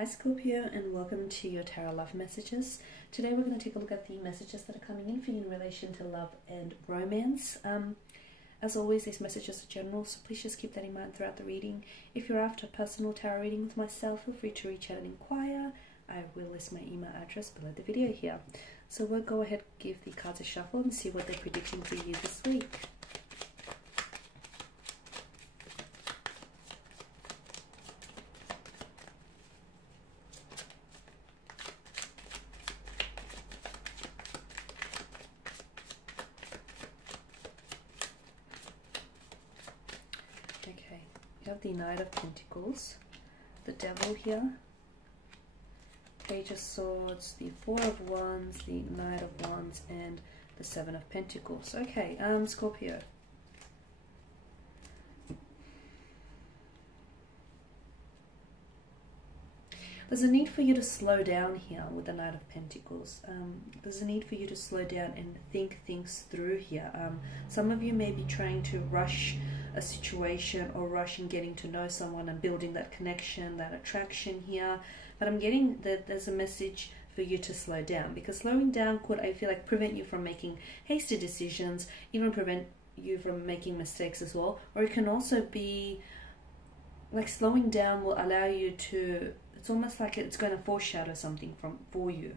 Hi Scorpio, and welcome to your tarot love messages. Today we're going to take a look at the messages that are coming in for you in relation to love and romance. As always, these messages are general, so please just keep that in mind throughout the reading. If you're after a personal tarot reading with myself, feel free to reach out and inquire. I will list my email address below the video here. So we'll go ahead, give the cards a shuffle and see what they're predicting for you this week. Okay, you have the Knight of Pentacles, the Devil here, Page of Swords, the Four of Wands, the Knight of Wands, and the Seven of Pentacles. Okay, Scorpio. There's a need for you to slow down here with the Knight of Pentacles. There's a need for you to slow down and think things through here. Some of you may be trying to rush a situation or rush in getting to know someone and building that connection, that attraction here. But I'm getting that there's a message for you to slow down, because slowing down could, I feel like, prevent you from making hasty decisions, even prevent you from making mistakes as well. Or it can also be like slowing down will allow you to, it's almost like it's going to foreshadow something for you.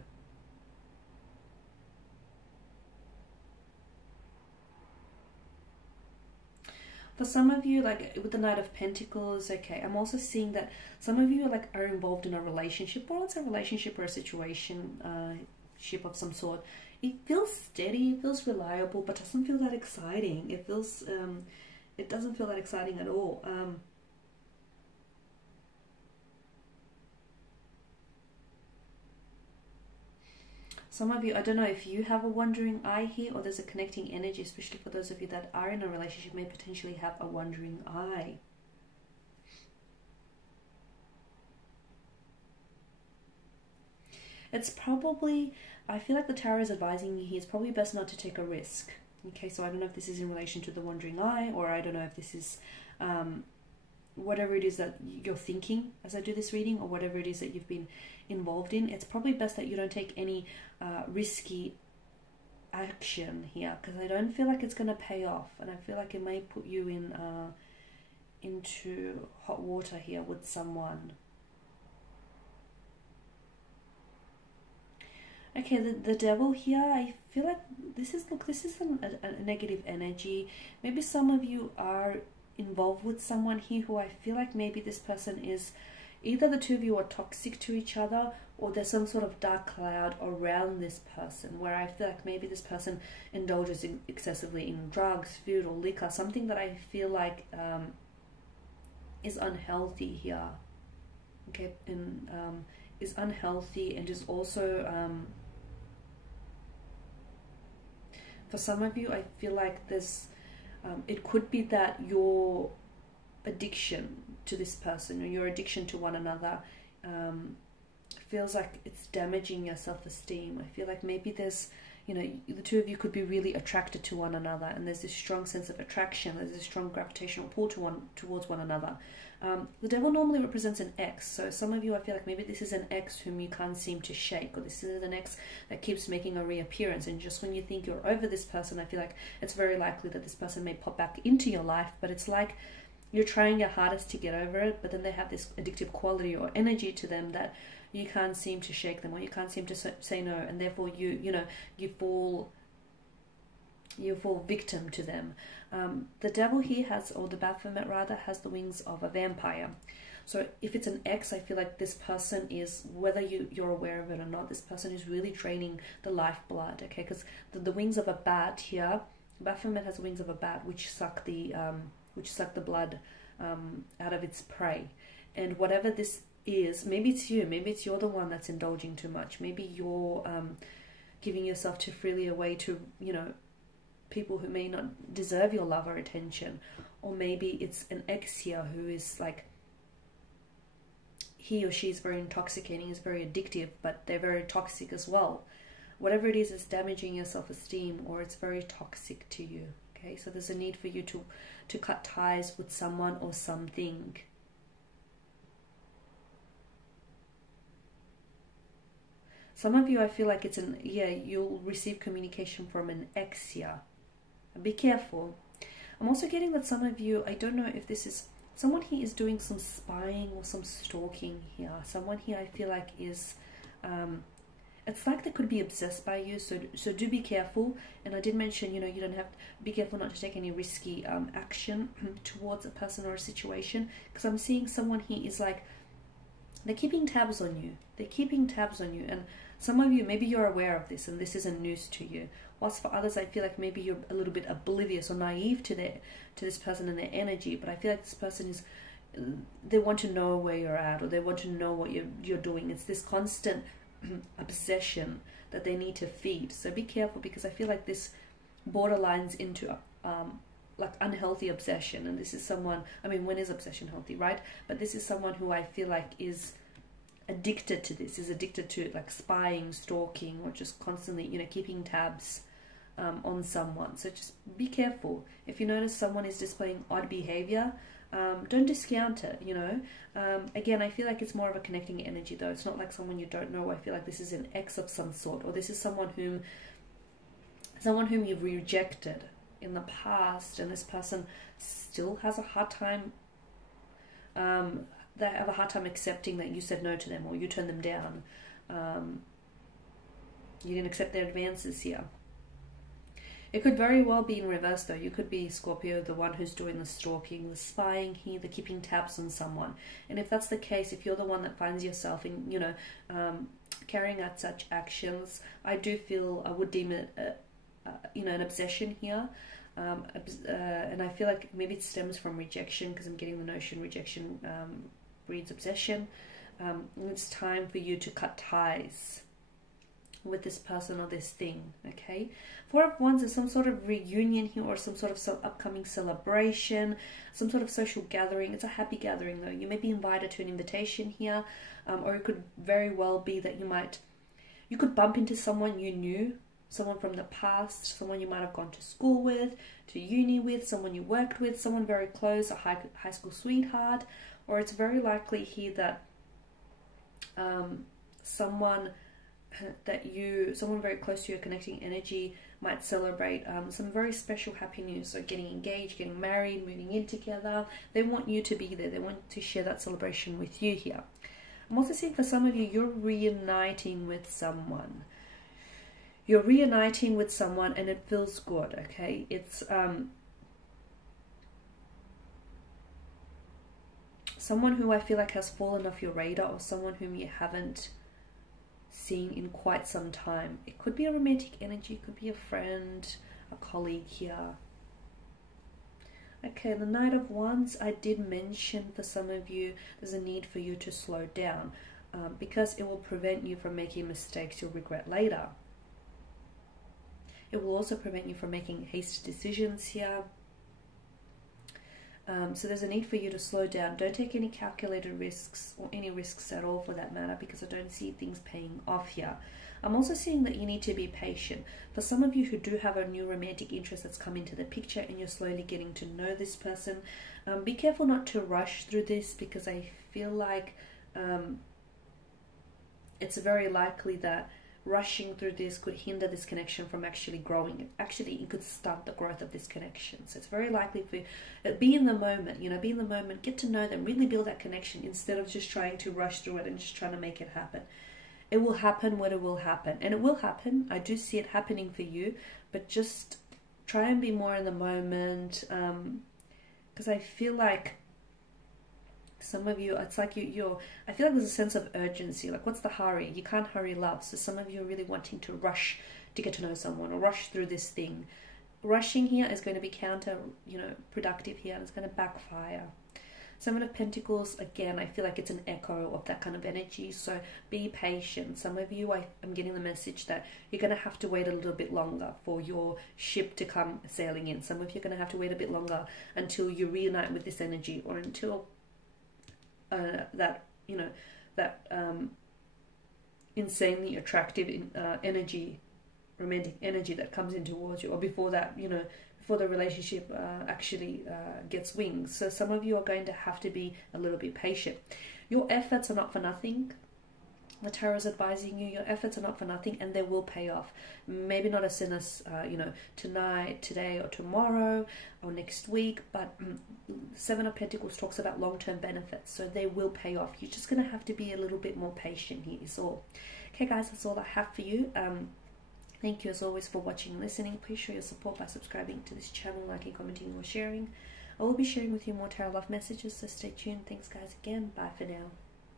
For some of you, like with the Knight of Pentacles, okay, I'm also seeing that some of you are involved in a relationship, or it's a relationship or a situation ship of some sort. It feels steady, it feels reliable, but doesn't feel that exciting. It feels, it doesn't feel that exciting at all. Some of you, I don't know if you have a wandering eye here, or there's a connecting energy, especially for those of you that are in a relationship, may potentially have a wandering eye. It's probably, I feel like the tarot is advising you here, it's probably best not to take a risk. Okay, so I don't know if this is in relation to the wandering eye, or I don't know if this is whatever it is that you're thinking as I do this reading, or whatever it is that you've been involved in. It's probably best that you don't take any risky action here, because I don't feel like it's going to pay off, and I feel like it may put you in into hot water here with someone. Okay, the Devil here, I feel like this is, look, this is a negative energy. Maybe some of you are involved with someone here who I feel like maybe this person is, either the two of you are toxic to each other, or there's some sort of dark cloud around this person where I feel like maybe this person indulges excessively in drugs, food, or liquor, something that I feel like is unhealthy here. Okay, and is unhealthy, and is also for some of you, I feel like this it could be that your addiction to this person, or your addiction to one another, feels like it's damaging your self-esteem. I feel like maybe there's, you know, the two of you could be really attracted to one another, and there's this strong sense of attraction, there's this strong gravitational pull towards one another. The Devil normally represents an ex, so some of you, I feel like maybe this is an ex whom you can't seem to shake, or this is an ex that keeps making a reappearance, and just when you think you're over this person, I feel like it's very likely that this person may pop back into your life, but it's like you're trying your hardest to get over it, but then they have this addictive quality or energy to them that you can't seem to shake them, or you can't seem to say no, and therefore you fall victim to them. The Devil here has, or the Baphomet rather, has the wings of a vampire. So if it's an ex, I feel like this person is, whether you're aware of it or not, this person is really draining the lifeblood. Okay, because the wings of a bat here, Baphomet has the wings of a bat, which suck the blood out of its prey. And whatever this is, maybe it's you, maybe you're the one that's indulging too much, maybe you're giving yourself too freely away to, you know, people who may not deserve your love or attention. Or maybe it's an ex here who is like, he or she is very intoxicating, is very addictive, but they're very toxic as well. Whatever it is, it's damaging your self-esteem, or it's very toxic to you. Okay, so there's a need for you to cut ties with someone or something. Some of you, I feel like it's an, yeah, you'll receive communication from an ex here. Be careful. I'm also getting that some of you, I don't know if this is, someone here is doing some spying or some stalking here. Someone here I feel like is, it's like they could be obsessed by you, so do be careful. And I did mention, you know, you don't have to be careful not to take any risky action towards a person or a situation, because I'm seeing someone here is like, they're keeping tabs on you. They're keeping tabs on you. And some of you, maybe you're aware of this and this isn't news to you. Whilst for others, I feel like maybe you're a little bit oblivious or naive to this person and their energy. But I feel like this person is, they want to know where you're at, or they want to know what you're doing. It's this constant obsession that they need to feed. So be careful, because I feel like this borderlines into like unhealthy obsession. And this is someone, I mean, when is obsession healthy, right? But this is someone who I feel like is addicted to this, is addicted to like spying, stalking, or just constantly, you know, keeping tabs on someone. So just be careful. If you notice someone is displaying odd behavior, don't discount it, you know. Again, I feel like it's more of a connecting energy though. It's not like someone you don't know. I feel like this is an ex of some sort, or this is someone whom you've rejected in the past, and this person still has a hard time, they have a hard time accepting that you said no to them, or you turned them down. You didn't accept their advances here. It could very well be in reverse though. You could be, Scorpio, the one who's doing the stalking, the spying here, the keeping tabs on someone. And if that's the case, if you're the one that finds yourself in, you know, carrying out such actions, I do feel I would deem it, you know, an obsession here. And I feel like maybe it stems from rejection, because I'm getting the notion rejection breeds obsession. It's time for you to cut ties with this person or this thing, okay? Four of Wands is some sort of reunion here, or some sort of upcoming celebration, some sort of social gathering. It's a happy gathering though. You may be invited to an invitation here, or it could very well be that you could bump into someone you knew, someone from the past, someone you might have gone to school with, to uni with, someone you worked with, someone very close, a high school sweetheart. Or it's very likely here that someone very close to your connecting energy might celebrate some very special happy news. So getting engaged, getting married, moving in together. They want you to be there. They want to share that celebration with you here. I'm also seeing for some of you, you're reuniting with someone. You're reuniting with someone and it feels good, okay? It's someone who I feel like has fallen off your radar, or someone whom you haven't seen in quite some time. It could be a romantic energy, it could be a friend, a colleague here. Okay, the Knight of Wands, I did mention for some of you, there's a need for you to slow down because it will prevent you from making mistakes you'll regret later. It will also prevent you from making hasty decisions here. So there's a need for you to slow down. Don't take any calculated risks, or any risks at all for that matter, because I don't see things paying off here. I'm also seeing that you need to be patient. For some of you who do have a new romantic interest that's come into the picture and you're slowly getting to know this person, be careful not to rush through this, because I feel like it's very likely that rushing through this could hinder this connection from actually growing. Actually, it could stunt the growth of this connection. So it's very likely for you, be in the moment, you know, be in the moment, get to know them, really build that connection, instead of just trying to rush through it and just trying to make it happen. It will happen when it will happen, and it will happen. I do see it happening for you, but just try and be more in the moment, because I feel like some of you, it's like I feel like there's a sense of urgency. Like, what's the hurry? You can't hurry love. So some of you are really wanting to rush to get to know someone, or rush through this thing. Rushing here is going to be productive here, and it's going to backfire. Seven of Pentacles, again, I feel like it's an echo of that kind of energy. So be patient. Some of you, I'm getting the message that you're going to have to wait a little bit longer for your ship to come sailing in. Some of you are going to have to wait a bit longer until you reunite with this energy, or until that insanely attractive energy, romantic energy that comes in towards you, or before that, before the relationship actually gets wings. So some of you are going to have to be a little bit patient. Your efforts are not for nothing. The tarot is advising you your efforts are not for nothing, and they will pay off. Maybe not as soon as tonight, today, or tomorrow, or next week, but Seven of Pentacles talks about long-term benefits, so they will pay off. You're just going to have to be a little bit more patient here is all. Okay guys, that's all I have for you. Thank you as always for watching and listening. Please show your support by subscribing to this channel, liking, commenting, or sharing. I will be sharing with you more tarot love messages, so stay tuned. Thanks guys again. Bye for now.